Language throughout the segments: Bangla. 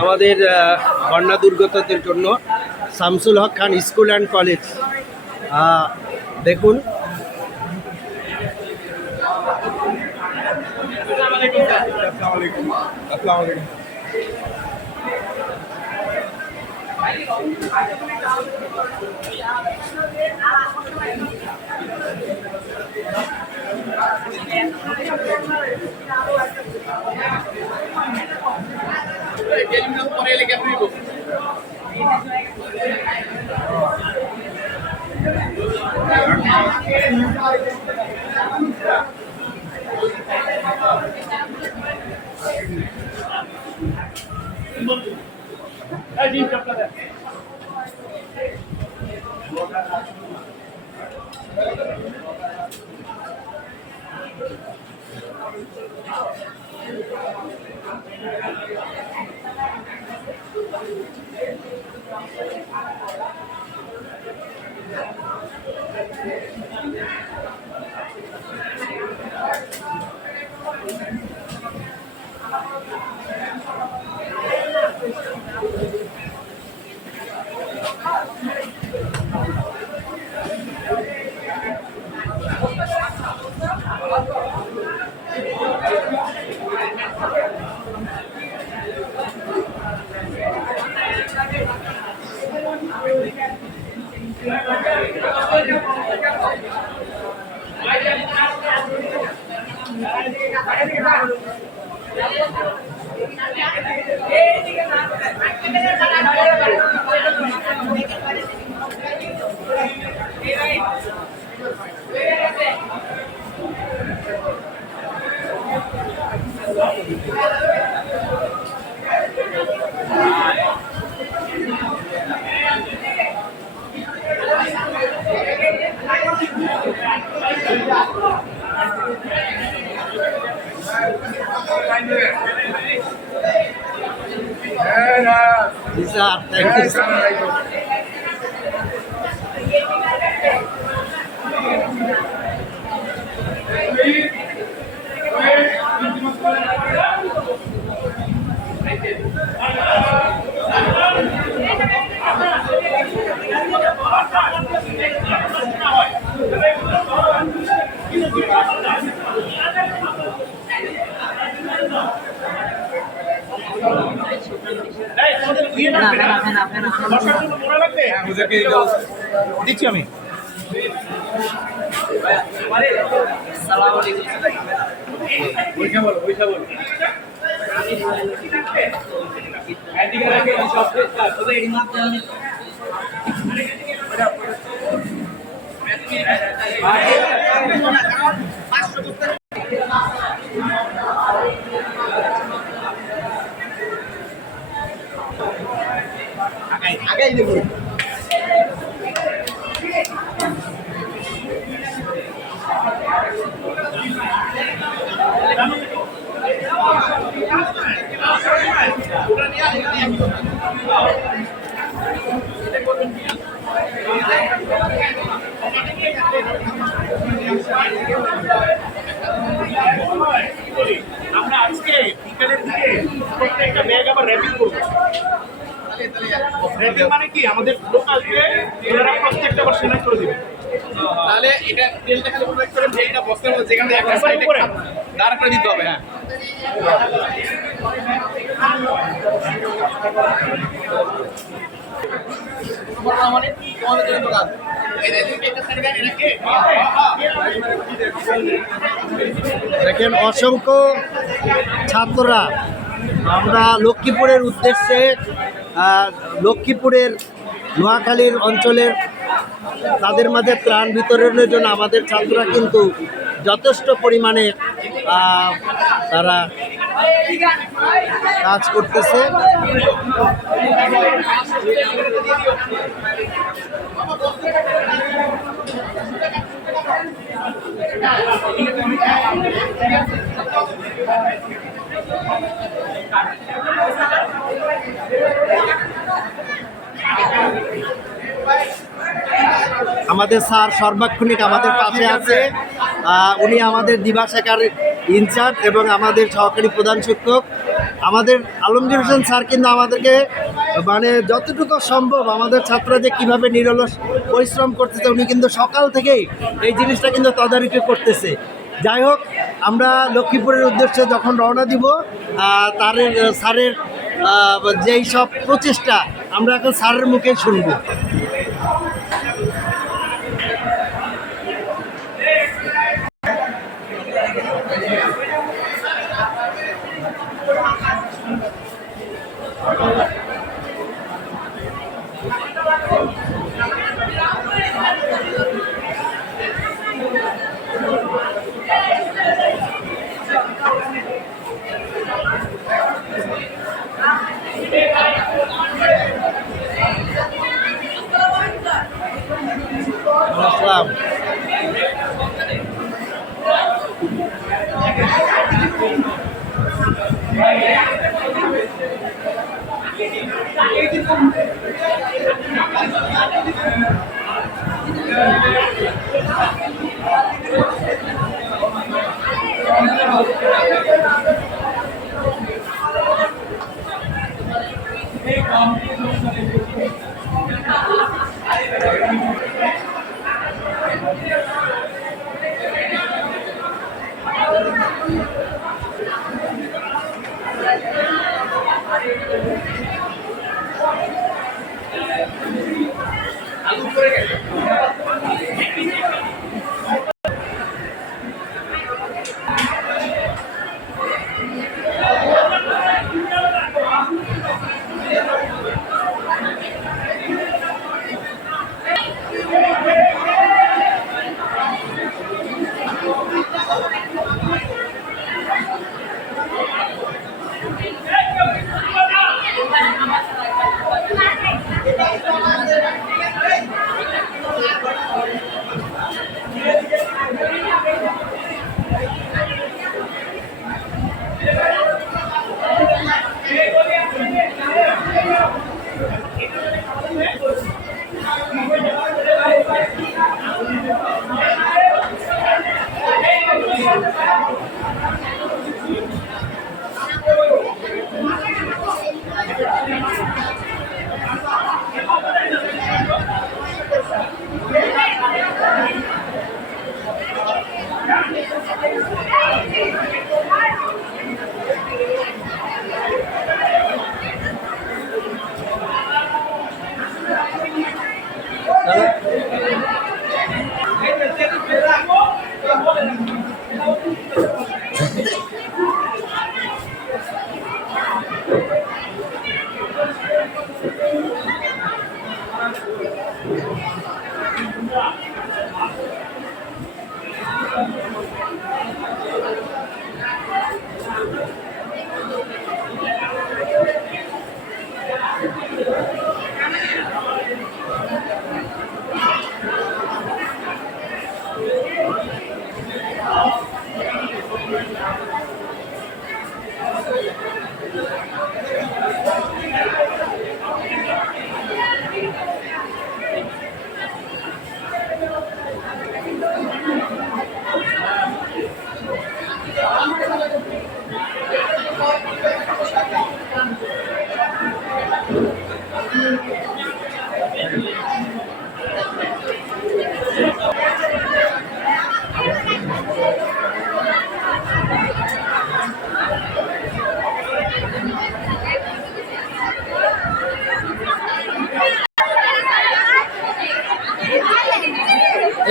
আমাদের বন্যা দুর্গতদের জন্য শামসুল হক খান স্কুল অ্যান্ড কলেজ দেখুন। দিচ্ছি আমি। আগাই দেব। আমরা আজকে বিকেলের দিকে প্রত্যেকটা ব্যাগ আবার র্যাপিং করবো। র্যাপিং মানে কি, আমাদের লোকালকে এরা প্রত্যেকটা আবার সেনাই করে দিবে। তাহলে এটা তেলটা খালি প্রোভাইড করে যেটা বস্তার মধ্যে যেখানে একটা সাইডে দাঁড় করে দিতে হবে। হ্যাঁ, দেখেন অসংখ্য ছাত্ররা আমরা লক্ষ্মীপুরের উদ্দেশ্যে লক্ষ্মীপুরের নোয়াখালীর অঞ্চলের তাদের মাঝে ত্রাণ বিতরণের জন্য আমাদের ছাত্ররা কিন্তু যথেষ্ট পরিমাণে তারা কাজ করতেছে। আমাদের স্যার সর্বাক্ষণিক আমাদের পাশে আছে। উনি আমাদের দিবা শাখার ইনচার্জ এবং আমাদের সহকারী প্রধান শিক্ষক। আমাদের আলমগীর হোসেন স্যার কিন্তু আমাদেরকে মানে যতটুকু সম্ভব আমাদের ছাত্ররা যে কীভাবে নিরলস পরিশ্রম করতেছে উনি কিন্তু সকাল থেকেই এই জিনিসটা কিন্তু তদারকি করতেছে। যাই হোক, আমরা লক্ষ্মীপুরের উদ্দেশ্যে যখন রওনা দিব তার স্যারের যেই সব প্রচেষ্টা আমরা এখন স্যারের মুখে শুনব। আসসালাম।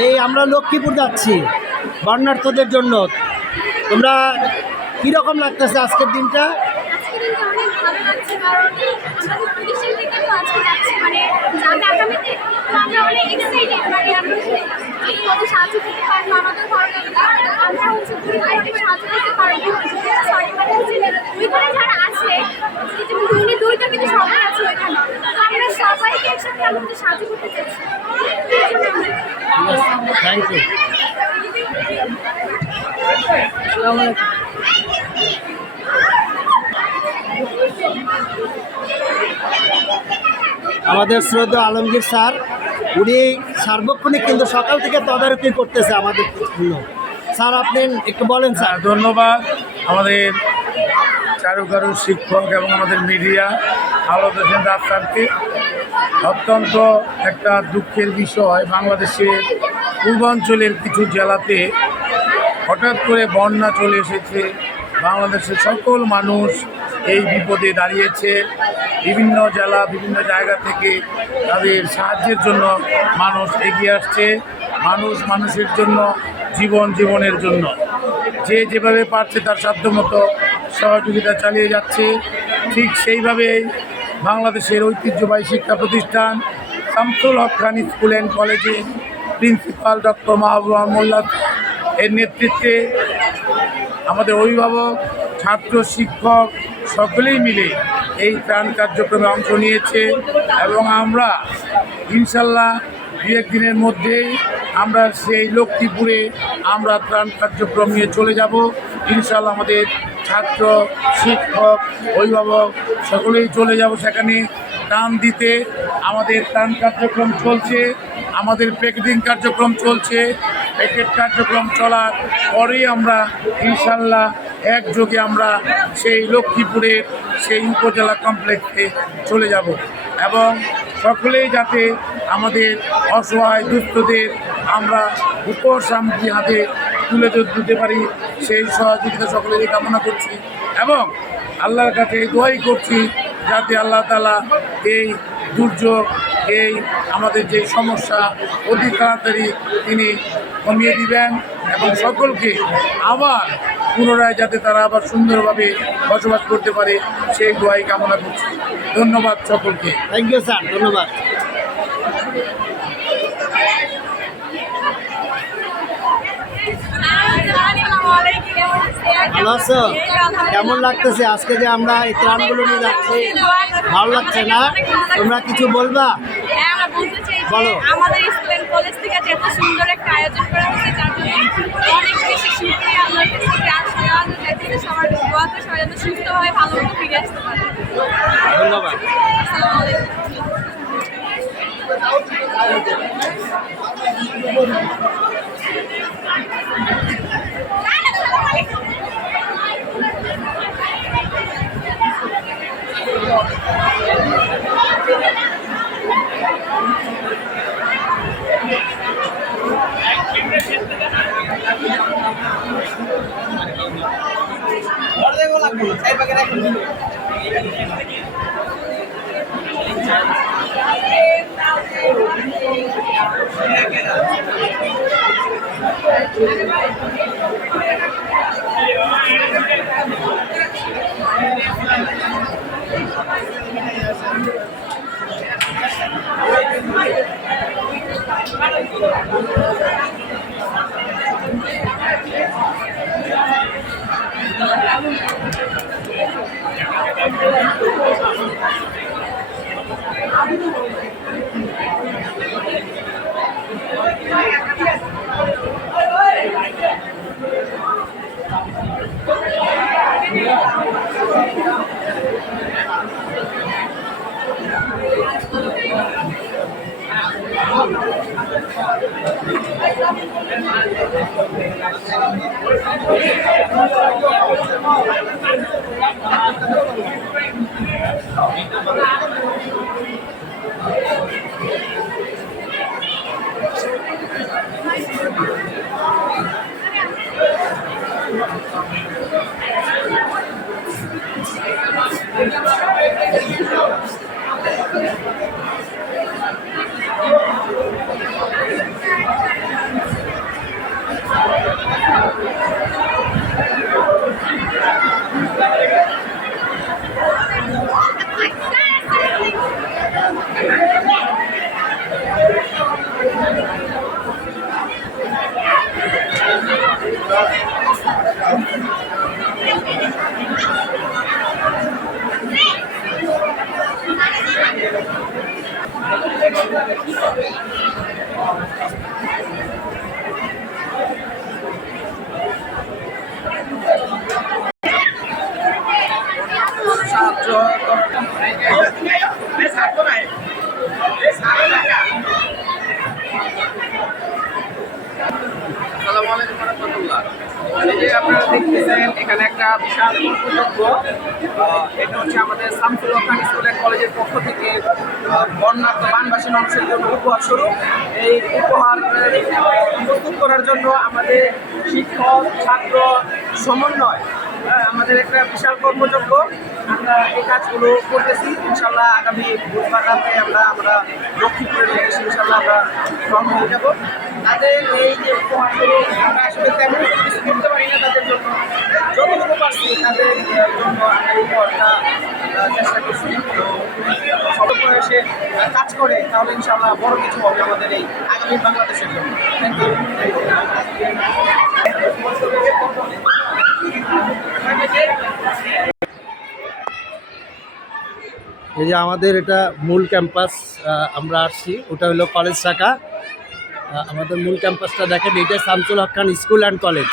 এই আমরা লক্ষ্মীপুর যাচ্ছি বর্ণার্থদের জন্য। তোমরা কীরকম লাগতেছে আজকের দিনটা? আজকে দিনটা অনেক ভালো লাগছে, কারণ আমাদের প্রতিষ্ঠান থেকে তো আজকে যাচ্ছে, মানে যাতে আগামীতে তো আমরা অনেক এক্সাইটেড, মানে আমরা কত সাহায্য করতে পারবো আমাদের ঘরকে, আমরা হচ্ছে অনেক সাহায্য করতে পারবো। সরি, মানে হচ্ছে ওইখানে যারা আছে উনি দুইটা কিন্তু সবাই আছে ওইখানে, তো আমরা সবাইকে একসাথে আমাদের সাহায্য করতে চাইছি। Thank you. আমাদের শ্রদ্ধেয় আলমগীর স্যার উনি সার্বক্ষণিক কিন্তু সকাল থেকে তদারকি করতেছে আমাদের জন্য। স্যার আপনি একটু বলেন স্যার। ধন্যবাদ আমাদের চারুকারু শিক্ষক এবং আমাদের মিডিয়া আলোক হোসেন রাজ স্যারকে। অত্যন্ত একটা দুঃখের বিষয়, বাংলাদেশের পূর্বাঞ্চলের কিছু জেলাতে হঠাৎ করে বন্যা চলে এসেছে। বাংলাদেশের সকল মানুষ এই বিপদে দাঁড়িয়েছে। বিভিন্ন জেলা বিভিন্ন জায়গা থেকে তাদের সাহায্যের জন্য মানুষ এগিয়ে আসছে। মানুষের জন্য জীবনের জন্য যে যেভাবে পারছে তার সাধ্যমতো সহযোগিতা চালিয়ে যাচ্ছে। ঠিক সেইভাবেই বাংলাদেশের ঐতিহ্যবাহী শিক্ষা প্রতিষ্ঠান শামসুল হক খান স্কুল অ্যান্ড কলেজে প্রিন্সিপাল ডক্টর মাহবুব মোল্লা এর নেতৃত্বে আমাদের অভিভাবক, ছাত্র, শিক্ষক সকলেই মিলে এই ত্রাণ কার্যক্রমে অংশ নিয়েছে এবং আমরা ইনশাল্লাহ দু একদিনের মধ্যেই আমরা সেই লক্ষ্মীপুরে আমরা ত্রাণ কার্যক্রম নিয়ে চলে যাব। ইনশাল্লাহ আমাদের ছাত্র, শিক্ষক, অভিভাবক সকলেই চলে যাব সেখানে ত্রাণ দিতে। আমাদের ত্রাণ কার্যক্রম চলছে, আমাদের প্যাকেটিং কার্যক্রম চলছে। প্যাকেট কার্যক্রম চলার পরেই আমরা ইনশাল্লাহ একযোগে আমরা সেই লক্ষ্মীপুরের সেই উপজেলা কমপ্লেক্সে চলে যাব এবং সকলেই যাতে আমাদের অসহায় দুস্থদের আমরা উপসামগ্রী হাতে তুলে দিতে পারি সেই সহযোগিতা সকলেরই কামনা করছি এবং আল্লাহর কাছে দোয়াই করছি যাতে আল্লাহ তাআলা এই দুর্যোগ, এই আমাদের যে সমস্যা অতি তাড়াতাড়ি তিনি কমিয়ে দিবেন এবং সকলকে আবার পুনরায় যাতে তারা আবার সুন্দরভাবে বসবাস করতে পারে সেই দোয়াই কামনা করছি। ধন্যবাদ সকলকে। থ্যাংক ইউ স্যার, ধন্যবাদ। ভালো আছো? কেমন লাগতেছে আজকে যে আমরা এই ত্রাণগুলো নিয়ে যাচ্ছি? ভালো লাগছে না? তোমরা কিছু বলবা? হ্যাঁ, আমরা বলতে চাই যে বলো। আমাদের স্কুল এন্ড কলেজ থেকে যে এত সুন্দর একটা আয়োজন করা হয়েছে তার জন্য অনেক বেশি শুকরিয়া আল্লাহর কাছে যে আসলে আমাদের যাতে সবার দোয়াতে সবাই যেন সুস্থভাবে ভালো মতো ফিরে আসতে পারে। ধন্যবাদ। আসসালামু আলাইকুম। আসসালামু আলাইকুম ওয়া রাহমাতুল্লাহ। এই যে আপনারা দেখতেছেন এখানে একটা বিশাল কর্তব্য, এটা হচ্ছে আমাদের শামসুল হক খান স্কুল অ্যান্ড কলেজের পক্ষ থেকে বন্যার্থ বানবাসী মানুষের জন্য উপহার স্বরূপ এই উপহার প্রস্তুত করার জন্য আমাদের শিক্ষক ছাত্র সমন্বয় আমাদের একটা বিশাল কর্মযজ্ঞ। আমরা এই কাজগুলো করতেছি, ইনশাল্লাহ আগামী বুধবার রাতে আমরা লক্ষ্মীপুরের উদ্দেশ্যে ইনশাল্লাহ আমরা রওনা হয়ে যাব। তাদের এই যে উপহারগুলো আমরা আসলে তেমন কিছু করতে পারি না তাদের জন্য, যতটুকু পারছি তাদের জন্য আমরা এই উপহারটা চেষ্টা করছি। সব বয়সে কাজ করে তাহলে ইনশাল্লাহ বড় কিছু হবে আমাদের এই আগামী বাংলাদেশের জন্য। Thank you. এই যে আমাদের এটা মূল ক্যাম্পাস, আমরা আসছি, ওটা হলো কলেজ শাখা। আমাদের মূল ক্যাম্পাসটা দেখেন, এটা শামসুল হক খান স্কুল অ্যান্ড কলেজ।